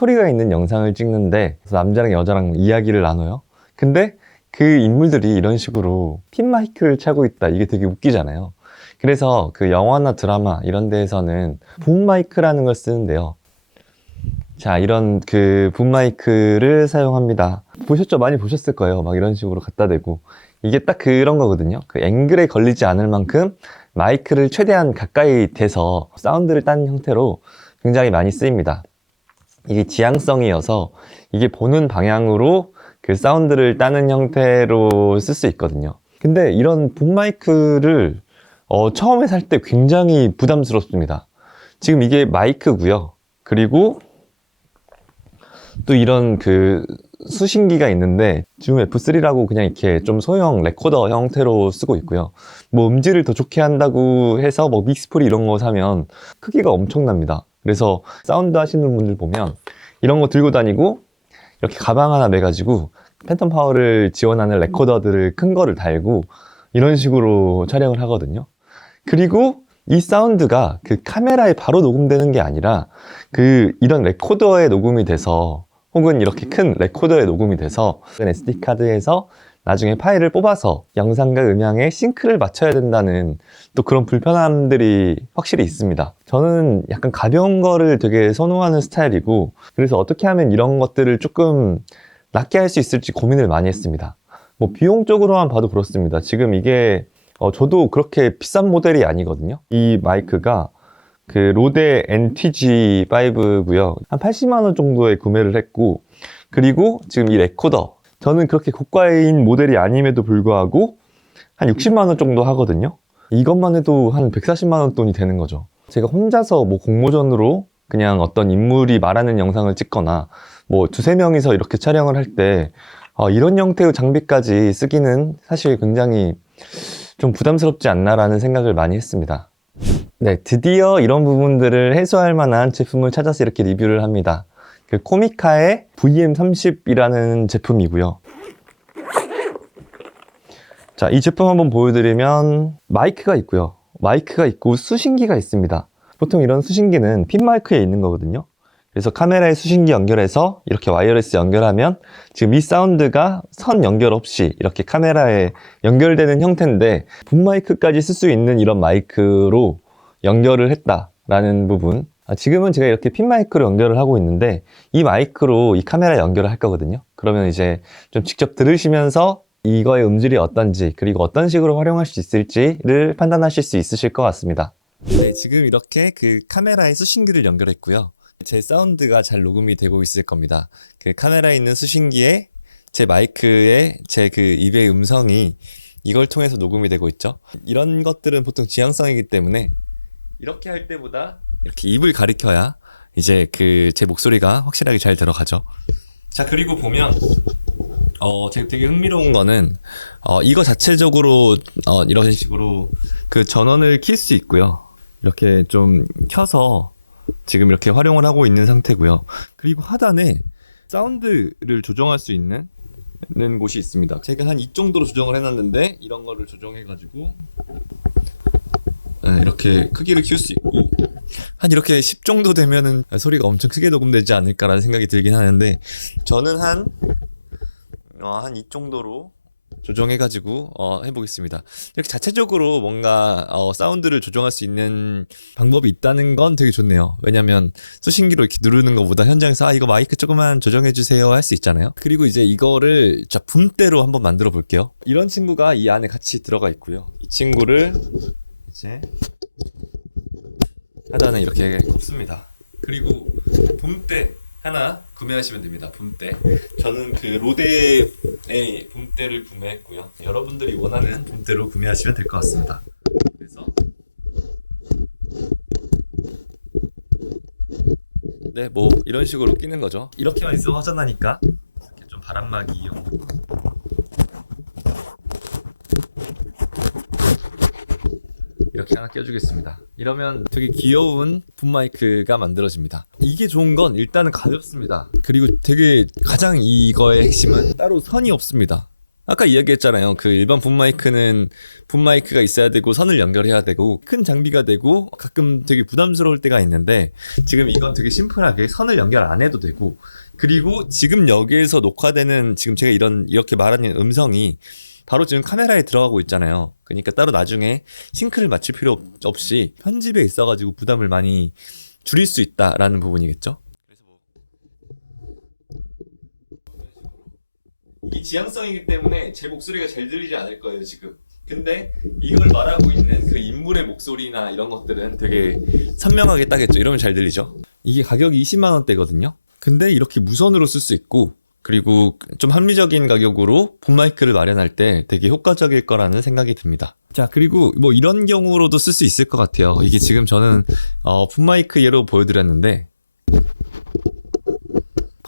스토리가 있는 영상을 찍는데 남자랑 여자랑 이야기를 나눠요. 근데 그 인물들이 이런 식으로 핀 마이크를 차고 있다. 이게 되게 웃기잖아요. 그래서 그 영화나 드라마 이런 데에서는 붐 마이크라는 걸 쓰는데요. 자, 이런 그 붐 마이크를 사용합니다. 보셨죠? 많이 보셨을 거예요. 막 이런 식으로 갖다 대고. 이게 딱 그런 거거든요. 그 앵글에 걸리지 않을 만큼 마이크를 최대한 가까이 대서 사운드를 따는 형태로 굉장히 많이 쓰입니다. 이게 지향성이어서 이게 보는 방향으로 그 사운드를 따는 형태로 쓸 수 있거든요. 근데 이런 붐 마이크를 처음에 살 때 굉장히 부담스럽습니다. 지금 이게 마이크고요. 그리고 또 이런 그 수신기가 있는데 줌 F3라고 그냥 이렇게 좀 소형 레코더 형태로 쓰고 있고요. 뭐 음질을 더 좋게 한다고 해서 뭐 믹스프리 이런 거 사면 크기가 엄청납니다. 그래서 사운드 하시는 분들 보면 이런 거 들고 다니고 이렇게 가방 하나 매가지고 팬텀 파워를 지원하는 레코더들을 큰 거를 달고 이런 식으로 촬영을 하거든요. 그리고 이 사운드가 그 카메라에 바로 녹음되는 게 아니라 그 이런 레코더에 녹음이 돼서 혹은 이렇게 큰 레코더에 녹음이 돼서 SD카드에서 나중에 파일을 뽑아서 영상과 음향에 싱크를 맞춰야 된다는 또 그런 불편함들이 확실히 있습니다. 저는 약간 가벼운 거를 되게 선호하는 스타일이고 그래서 어떻게 하면 이런 것들을 조금 낮게 할 수 있을지 고민을 많이 했습니다. 뭐 비용적으로만 봐도 그렇습니다. 지금 이게 저도 그렇게 비싼 모델이 아니거든요. 이 마이크가 그 로데 NTG5고요. 한 80만 원 정도에 구매를 했고 그리고 지금 이 레코더 저는 그렇게 고가인 모델이 아님에도 불구하고 한 60만 원 정도 하거든요. 이것만 해도 한 140만 원 돈이 되는 거죠. 제가 혼자서 뭐 공모전으로 그냥 어떤 인물이 말하는 영상을 찍거나 뭐 두세 명이서 이렇게 촬영을 할 때 이런 형태의 장비까지 쓰기는 사실 굉장히 좀 부담스럽지 않나라는 생각을 많이 했습니다. 네, 드디어 이런 부분들을 해소할 만한 제품을 찾아서 이렇게 리뷰를 합니다. 그 코미카의 VM30이라는 제품이고요. 자, 이 제품 한번 보여드리면 마이크가 있고요. 마이크가 있고 수신기가 있습니다. 보통 이런 수신기는 핀 마이크에 있는 거거든요. 그래서 카메라에 수신기 연결해서 이렇게 와이어레스 연결하면 지금 이 사운드가 선 연결 없이 이렇게 카메라에 연결되는 형태인데 붐 마이크까지 쓸 수 있는 이런 마이크로 연결을 했다라는 부분. 지금은 제가 이렇게 핀 마이크로 연결을 하고 있는데 이 마이크로 이 카메라 연결을 할 거거든요. 그러면 이제 좀 직접 들으시면서 이거의 음질이 어떤지 그리고 어떤 식으로 활용할 수 있을지를 판단하실 수 있으실 것 같습니다. 네, 지금 이렇게 그 카메라에 수신기를 연결했고요. 제 사운드가 잘 녹음이 되고 있을 겁니다. 그 카메라에 있는 수신기에 제 마이크에 제 그 입의 음성이 이걸 통해서 녹음이 되고 있죠. 이런 것들은 보통 지향성이기 때문에 이렇게 할 때보다 이렇게 입을 가리켜야 이제 그 제 목소리가 확실하게 잘 들어가죠. 자, 그리고 보면 제가 되게 흥미로운 거는 이거 자체적으로 이런 식으로 그 전원을 킬 수 있고요. 이렇게 좀 켜서 지금 이렇게 활용을 하고 있는 상태고요. 그리고 하단에 사운드를 조정할 수 있는 곳이 있습니다. 제가 한 이 정도로 조정을 해놨는데 이런 거를 조정해가지고 이렇게 크기를 키울 수 있고 한 이렇게 10 정도 되면은 소리가 엄청 크게 녹음되지 않을까라는 생각이 들긴 하는데 저는 한 이 정도로 조정해가지고 해보겠습니다. 이렇게 자체적으로 뭔가 사운드를 조정할 수 있는 방법이 있다는 건 되게 좋네요. 왜냐면 수신기로 이렇게 누르는 것보다 현장에서 이거 마이크 조금만 조정해주세요 할 수 있잖아요. 그리고 이제 이거를 붐대로 한번 만들어 볼게요. 이런 친구가 이 안에 같이 들어가 있고요. 이 친구를 이제 하단에 이렇게 꼽습니다. 그리고 붐대 하나 구매하시면 됩니다. 붐대. 저는 그 로데의 붐대를 구매했고요. 여러분들이 원하는 붐대로 구매하시면 될 것 같습니다. 그래서 네, 뭐 이런 식으로 끼는 거죠. 이렇게만 있으면 허전하니까 이렇게 좀 바람막이용 이렇게 하나 껴주겠습니다. 이러면 되게 귀여운 붐 마이크가 만들어집니다. 이게 좋은 건 일단은 가볍습니다. 그리고 되게 가장 이거의 핵심은 따로 선이 없습니다. 아까 이야기했잖아요. 그 일반 붐 마이크는 붐 마이크가 있어야 되고 선을 연결해야 되고 큰 장비가 되고 가끔 되게 부담스러울 때가 있는데 지금 이건 되게 심플하게 선을 연결 안 해도 되고 그리고 지금 여기에서 녹화되는 지금 제가 이렇게 말하는 음성이 바로 지금 카메라에 들어가고 있잖아요. 그러니까 따로 나중에 싱크를 맞출 필요 없이 편집에 있어가지고 부담을 많이 줄일 수 있다라는 부분이겠죠. 그래서 이게 지향성이기 때문에 제 목소리가 잘 들리지 않을 거예요, 지금. 근데 이걸 말하고 있는 그 인물의 목소리나 이런 것들은 되게 선명하게 따겠죠. 이러면 잘 들리죠. 이게 가격이 20만 원대거든요. 근데 이렇게 무선으로 쓸 수 있고 그리고 좀 합리적인 가격으로 붐 마이크를 마련할 때 되게 효과적일 거라는 생각이 듭니다. 자, 그리고 뭐 이런 경우로도 쓸 수 있을 것 같아요. 이게 지금 저는 붐 마이크 예로 보여드렸는데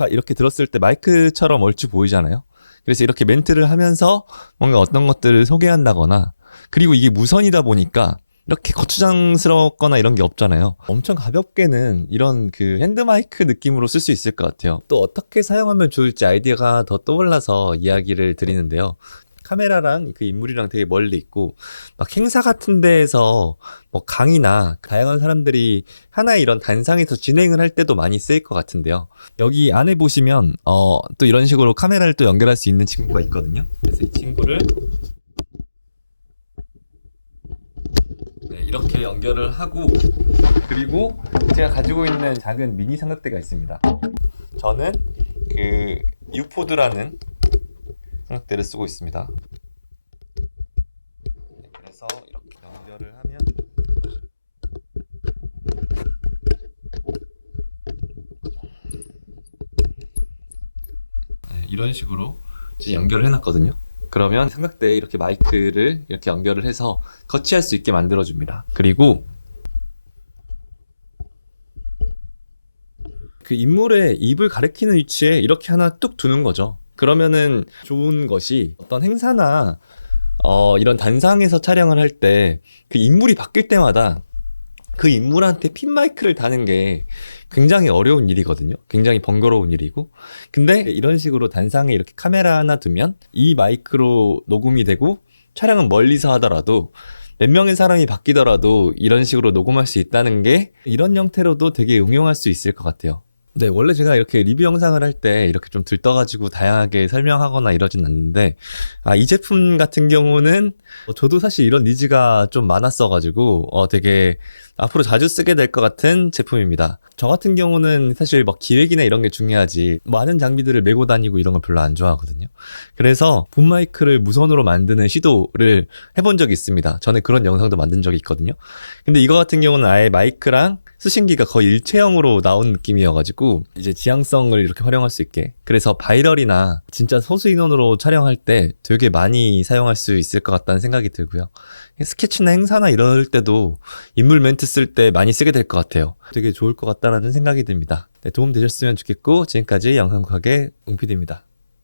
이렇게 들었을 때 마이크처럼 얼추 보이잖아요. 그래서 이렇게 멘트를 하면서 뭔가 어떤 것들을 소개한다거나 그리고 이게 무선이다 보니까 이렇게 거추장스럽거나 이런 게 없잖아요. 엄청 가볍게는 이런 그 핸드마이크 느낌으로 쓸 수 있을 것 같아요. 또 어떻게 사용하면 좋을지 아이디어가 더 떠올라서 이야기를 드리는데요. 카메라랑 그 인물이랑 되게 멀리 있고 막 행사 같은 데에서 뭐 강의나 다양한 사람들이 하나의 이런 단상에서 진행을 할 때도 많이 쓰일 것 같은데요. 여기 안에 보시면 또 이런 식으로 카메라를 또 연결할 수 있는 친구가 있거든요. 그래서 이 친구를 이렇게 연결을 하고 그리고 제가 가지고 있는 작은 미니 삼각대가 있습니다. 저는 그 유포드라는 삼각대를 쓰고 있습니다. 그래서 이렇게 연결을 하면 이런 식으로 연결을 해놨거든요. 그러면 삼각대에 이렇게 마이크를 이렇게 연결을 해서 거치할 수 있게 만들어줍니다. 그리고 그 인물의 입을 가리키는 위치에 이렇게 하나 뚝 두는 거죠. 그러면은 좋은 것이 어떤 행사나 이런 단상에서 촬영을 할 때 그 인물이 바뀔 때마다 그 인물한테 핀 마이크를 다는 게 굉장히 어려운 일이거든요. 굉장히 번거로운 일이고. 근데 이런 식으로 단상에 이렇게 카메라 하나 두면 이 마이크로 녹음이 되고 촬영은 멀리서 하더라도 몇 명의 사람이 바뀌더라도 이런 식으로 녹음할 수 있다는 게 이런 형태로도 되게 응용할 수 있을 것 같아요. 네, 원래 제가 이렇게 리뷰 영상을 할 때 이렇게 좀 들떠가지고 다양하게 설명하거나 이러진 않는데, 이 제품 같은 경우는 저도 사실 이런 니즈가 좀 많았어가지고, 되게 앞으로 자주 쓰게 될 것 같은 제품입니다. 저 같은 경우는 사실 막 기획이나 이런 게 중요하지, 많은 장비들을 메고 다니고 이런 걸 별로 안 좋아하거든요. 그래서 붐 마이크를 무선으로 만드는 시도를 해본 적이 있습니다. 전에 그런 영상도 만든 적이 있거든요. 근데 이거 같은 경우는 아예 마이크랑 수신기가 거의 일체형으로 나온 느낌이어가지고 이제 지향성을 이렇게 활용할 수 있게, 그래서 바이럴이나 진짜 소수 인원으로 촬영할 때 되게 많이 사용할 수 있을 것 같다는 생각이 들고요. 스케치나 행사나 이럴 때도 인물 멘트 쓸 때 많이 쓰게 될 것 같아요. 되게 좋을 것 같다라는 생각이 듭니다. 네, 도움 되셨으면 좋겠고 지금까지 영상국학의 웅피디입니다.